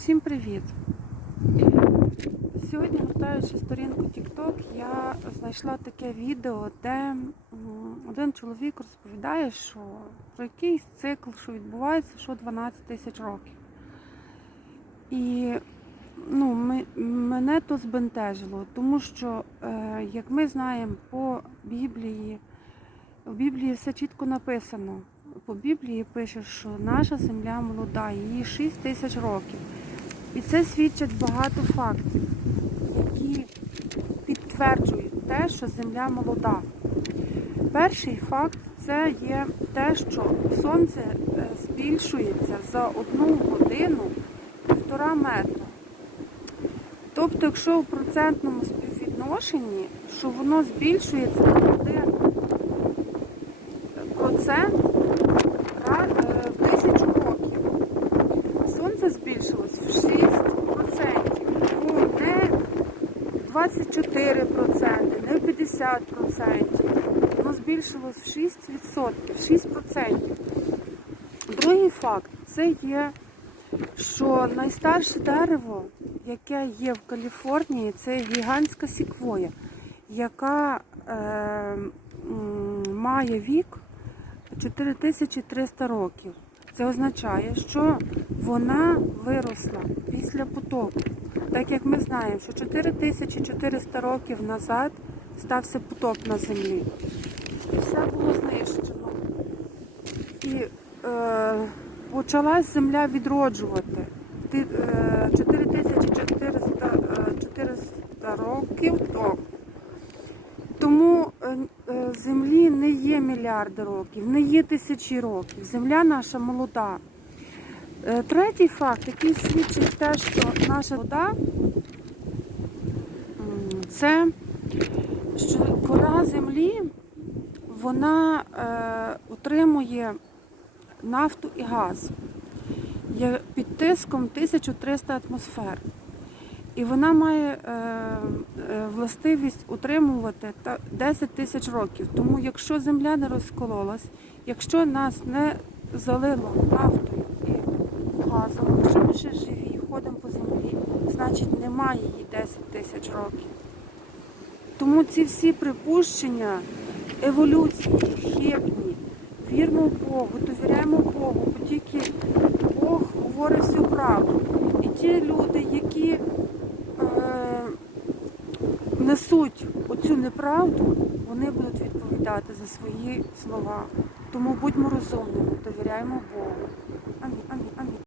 Всім привіт! Сьогодні, гортаючи сторінку TikTok, я знайшла таке відео, де один чоловік розповідає, що про якийсь цикл, що відбувається, що 12 тисяч років. І ну, мене то збентежило, тому що, е, як ми знаємо по Біблії, в Біблії все чітко написано. По Біблії пише, що наша земля молода, їй 6 тисяч років. І це свідчать багато фактів, які підтверджують те, що земля молода. Перший факт це є те, що сонце е, збільшується за одну годину півтора метра. Тобто, якщо в процентному співвідношенні, що воно збільшується на один процент ра- е, в тисячу років. Сонце збільшилось в 6%. Ну, не 24%, не 50%. Воно збільшилось в 6%, в 6%. Другий факт це є, що найстарше дерево, яке є в Каліфорнії, це гігантська сіквоя, яка е, має вік 4300 років. Це означає, що вона виросла після потопу. Так як ми знаємо, що 4400 років назад стався потоп на землі. І все було знищено. І е, почалась земля відроджувати. Ти- е, 4400 е, 400 років тому. Тому е, е, землі не є мільярди років, не є тисячі років. Земля наша молода. Е, Третій факт, який свідчить те, що наша вода це що кора землі вона е, утримує нафту і газ під тиском 1300 атмосфер. І вона має е, е, властивість утримувати 10 тисяч років. Тому якщо земля не розкололась, якщо нас не залило нафтою і газом, якщо ми ще живі, ходимо по землі, значить немає її 10 тисяч років. Тому ці всі припущення еволюції хибні. Вірмо в Богу, довіряємо Богу, бо тільки Бог говорить всю правду. І ті люди, які е, несуть оцю неправду, вони будуть відповідати за свої слова. Тому будьмо розумними, довіряємо Богу. Амінь, амінь, амінь.